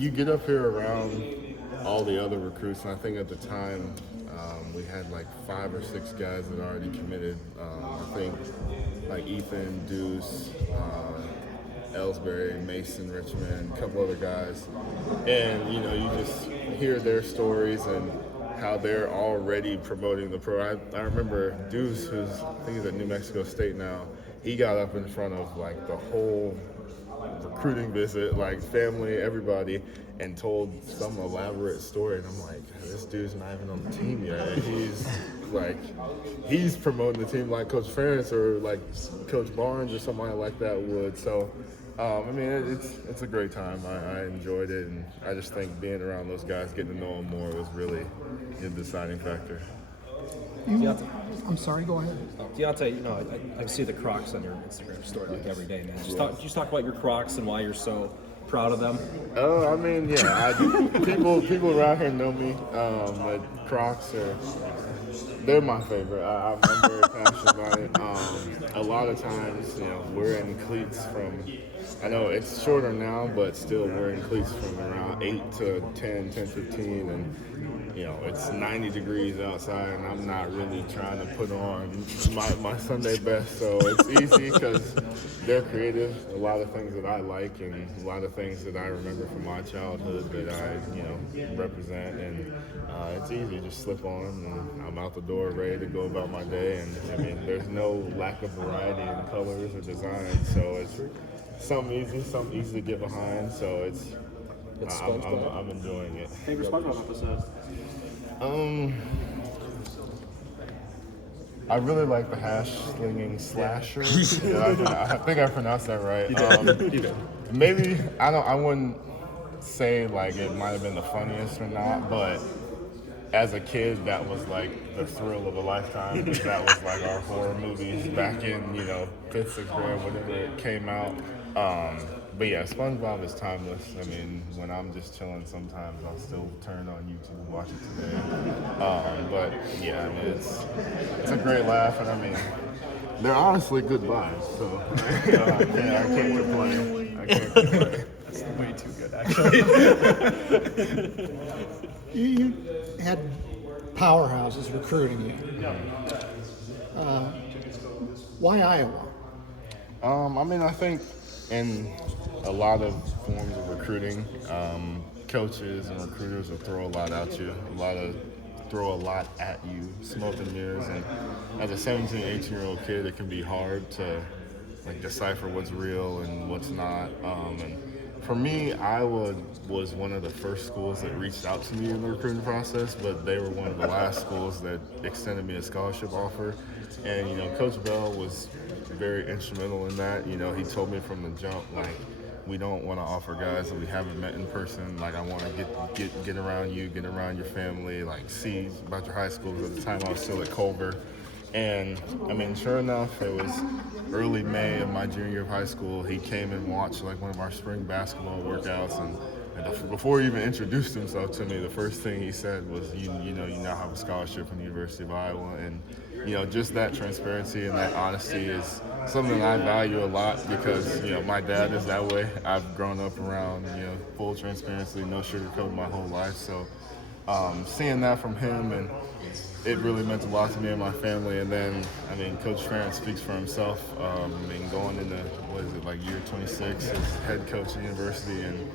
You get up here around all the other recruits, and I think at the time we had like 5 or 6 guys that already committed. I think like Ethan, Deuce, Ellsbury, Mason, Richmond, a couple other guys, and you just hear their stories and how they're already promoting the pro. I remember Deuce, I think he's at New Mexico State now. He got up in front of like the whole recruiting visit, like family, everybody, and told some elaborate story. And I'm like, this dude's not even on the team yet. He's promoting the team like Coach Ferentz or like Coach Barnes or somebody like that would. So, it's a great time. I enjoyed it, and I just think being around those guys, getting to know them more, was really the deciding factor. I'm sorry, go ahead. Deontae, I see the Crocs on your Instagram story like every day, man. Just talk about your Crocs and why you're so proud of them. People around here know me. But Crocs they're my favorite. I'm very passionate about it. A lot of times, we're in cleats from, I know it's shorter now, but still we're in cleats from around 8 to 10, 15, and it's 90 degrees outside, and I'm not really trying to put on my Sunday best, so it's easy because they're creative. A lot of things that I like and a lot of things that I remember from my childhood that I, represent, and it's easy. Just slip on, and I'm out the door ready to go about my day, and there's no lack of variety in colors or designs, so it's something easy to get behind, so it's SpongeBob. I'm enjoying it. Favorite SpongeBob episode? I really like the hash slinging slasher. I think I pronounced that right. You did. Maybe I wouldn't say like it might have been the funniest or not, but as a kid, that was like the thrill of a lifetime. Because that was like our horror movies back in 5th, 6th grade, whenever it came out. But yeah, SpongeBob is timeless. When I'm just chilling, sometimes I'll still turn on YouTube and watch it today. But yeah, it's a great laugh, and they're honestly good vibes. So I can't complain. That's way too good, actually. You had powerhouses recruiting you. Why Iowa? I think in a lot of forms of recruiting, coaches and recruiters will throw a lot at you, smoke and mirrors, and as a 17, 18-year-old kid, it can be hard to decipher what's real and what's not. And for me, Iowa was one of the first schools that reached out to me in the recruiting process, but they were one of the last schools that extended me a scholarship offer. And Coach Bell was very instrumental in that. He told me from the jump, we don't want to offer guys that we haven't met in person. I want to get around you, get around your family, see about your high school. At the time, I was still at Culver. And, sure enough, it was early May of my junior year of high school. He came and watched, one of our spring basketball workouts. And before he even introduced himself to me, the first thing he said was, you now have a scholarship from the University of Iowa. And, just that transparency and that honesty is something that I value a lot because, my dad is that way. I've grown up around, full transparency, no sugarcoat my whole life. So seeing that from him, and it really meant a lot to me and my family. And then, Coach Ferentz speaks for himself. Going into, year 26 as head coach at the university, and,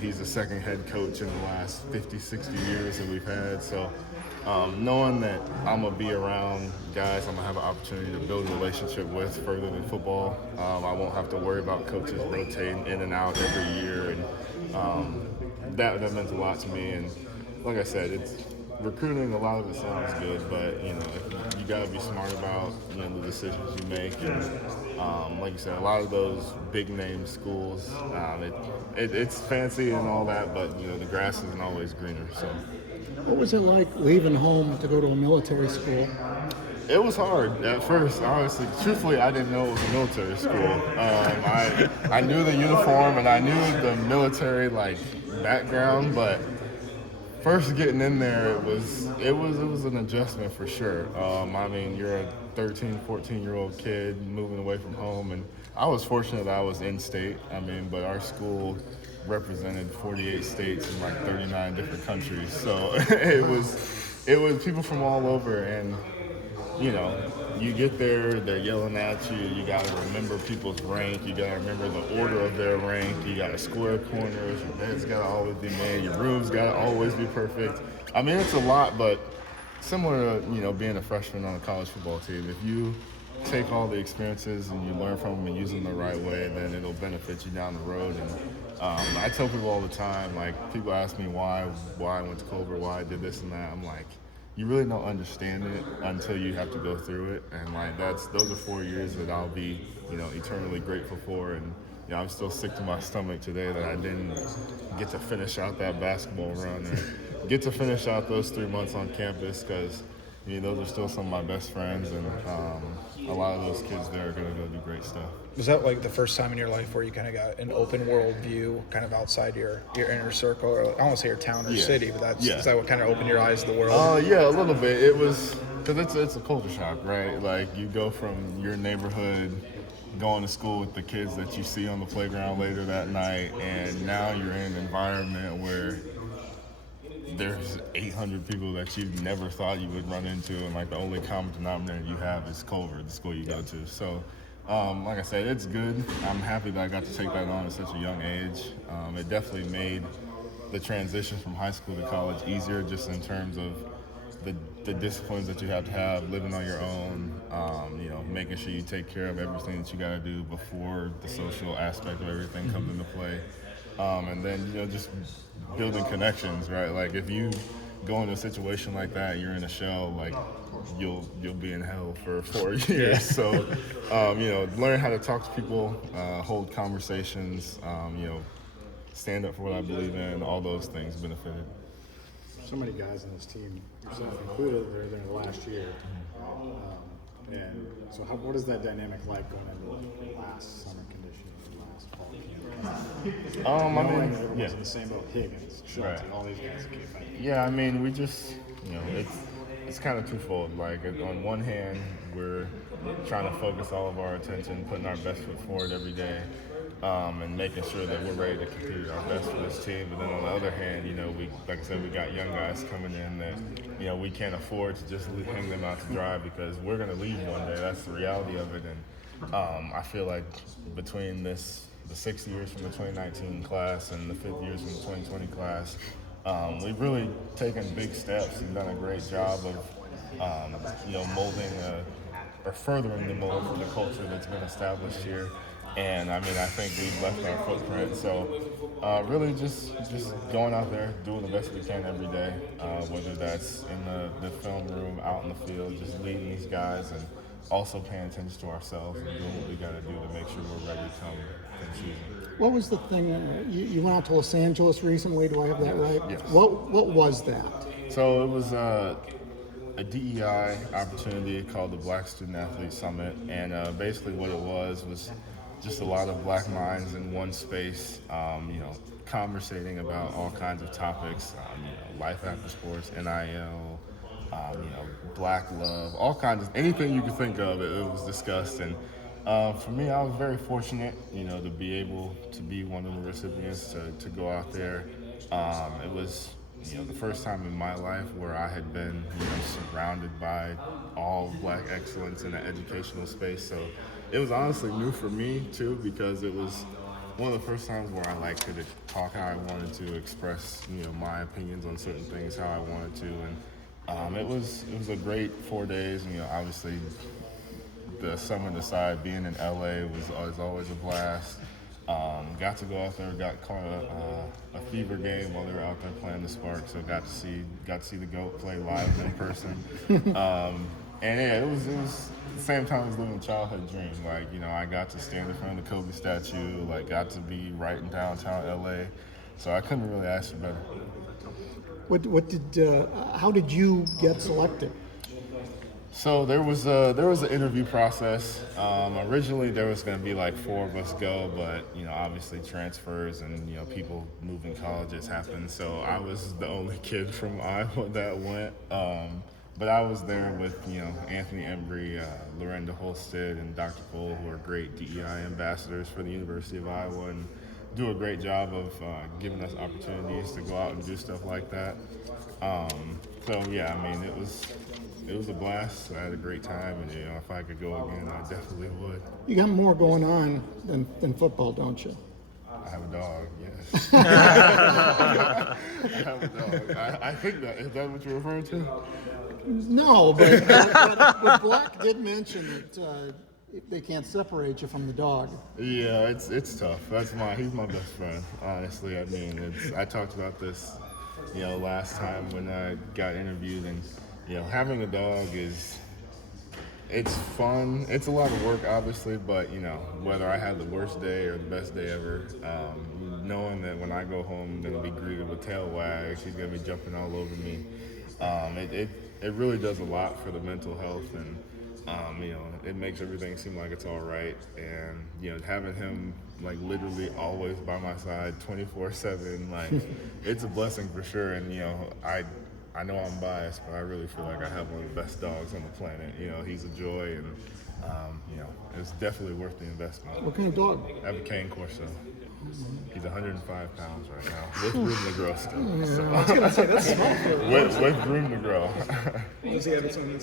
he's the second head coach in the last 50, 60 years that we've had. So knowing that I'm going to be around guys I'm going to have an opportunity to build a relationship with further than football, I won't have to worry about coaches rotating in and out every year. And that meant a lot to me. And like I said, it's recruiting, a lot of it sounds good, but you got to be smart about the decisions you make. And like you said, a lot of those big name schools, it's fancy and all that, but the grass isn't always greener. So, What was it like leaving home to go to a military school? it was hard at first. Honestly, truthfully, I didn't know it was a military school. I knew the uniform and I knew the military background, but first getting in there, it was an adjustment for sure. You're a 13, 14-year-old kid moving away from home, and I was fortunate that I was in state. But our school represented 48 states in like 39 different countries. So it was people from all over, and you know, you get there, they're yelling at you. You got to remember people's rank. You got to remember the order of their rank. You got to square corners. Your bed's got to always be made. Your room's got to always be perfect. I mean, it's a lot, but similar to, being a freshman on a college football team, if you take all the experiences and you learn from them and use them the right way, then it'll benefit you down the road. And I tell people all the time, like, people ask me why I went to Culver, why I did this and that. I'm like, you really don't understand it until you have to go through it, and like those are 4 years that I'll be, eternally grateful for. And I'm still sick to my stomach today that I didn't get to finish out that basketball run or get to finish out those 3 months on campus, because those are still some of my best friends, and a lot of those kids there are going to go do great stuff. Was that like the first time in your life where you kind of got an open world view, kind of outside your inner circle, or I don't want to say your town or city, but is that what kind of opened your eyes to the world? Yeah, a little bit. It was because it's a culture shock, right? Like, you go from your neighborhood, going to school with the kids that you see on the playground later that night, and now you're in an environment where there's 800 people that you never thought you would run into, and like the only common denominator you have is Culver, the school you go to. So, like I said, it's good. I'm happy that I got to take that on at such a young age. It definitely made the transition from high school to college easier, just in terms of the disciplines that you have to have, living on your own, making sure you take care of everything that you got to do before the social aspect of everything comes into play. And then, just building connections, right? Like, if you go into a situation like that, you're in a shell, like, you'll be in hell for 4 years. So, learn how to talk to people, hold conversations, stand up for what I believe in, all those things benefited. So many guys on this team, yourself included, they're there last year. And so what is that dynamic like going into last summer conditioning, last fall camp? Everyone's in the same boat. Higgins, Schultz, all these guys that came back. Yeah, I mean, we just, it's kind of twofold. Like, on one hand, we're trying to focus all of our attention, putting our best foot forward every day, and making sure that we're ready to compete our best for this team. But then on the other hand, we, like I said, we got young guys coming in that, we can't afford to just hang them out to dry, because we're going to leave one day. That's the reality of it. And I feel like between the 6 years from the 2019 class and the 5 years from the 2020 class, we've really taken big steps and done a great job of, molding or furthering the mold for the culture that's been established here. And I think we've left our footprint. So really just going out there, doing the best we can every day, whether that's in the film room, out in the field, just leading these guys, and also paying attention to ourselves and doing what we got to do to make sure we're ready come season. What was the thing, you went out to Los Angeles recently, do I have that right? Yes. What was that? So it was a DEI opportunity called the Black Student Athlete Summit, and basically what it was just a lot of black minds in one space, conversating about all kinds of topics, life after sports, NIL, black love, all kinds of, anything you could think of, it was discussed. And for me, I was very fortunate, to be able to be one of the recipients to go out there. It was, the first time in my life where I had been, surrounded by all black excellence in an educational space. So it was honestly new for me too, because it was one of the first times where I could talk how I wanted to, express, my opinions on certain things how I wanted to. And it was a great 4 days. Obviously the summer aside, being in LA was always a blast. Got to go out there, caught a Fever game while they were out there playing the Sparks, so got to see the GOAT play live in person. And yeah, it was at the same time as living a childhood dream. I got to stand in front of the Kobe statue, got to be right in downtown LA, so I couldn't really ask for better. How did you get selected? So there was an interview process. Originally there was going to be 4 of us go, but obviously transfers and people moving colleges happened. So I was the only kid from Iowa that went. But I was there with Anthony Embry, Lorenda Holstead, and Dr. Cole, who are great DEI ambassadors for the University of Iowa, and do a great job of giving us opportunities to go out and do stuff like that. So yeah, I mean, it was a blast. I had a great time, and if I could go again, I definitely would. You got more going on than football, don't you? I have a dog, yes. I have a dog. I think is that what you're referring to? No, but Black did mention that they can't separate you from the dog. Yeah, it's tough. He's my best friend, honestly. I mean, I talked about this, last time when I got interviewed, and having a dog it's fun. It's a lot of work, obviously, but whether I have the worst day or the best day ever, knowing that when I go home, I'm gonna be greeted with tail wags, she's gonna be jumping all over me. It really does a lot for the mental health, and it makes everything seem like it's all right. And having him like literally always by my side, 24/7, like it's a blessing for sure. And I know I'm biased, but I really feel like I have one of the best dogs on the planet. He's a joy, and it's definitely worth the investment. What kind of dog? I have a cane Corso. He's 105 pounds right now, with room to grow still. So. I was gonna say that's small. with room to grow. Does he have its own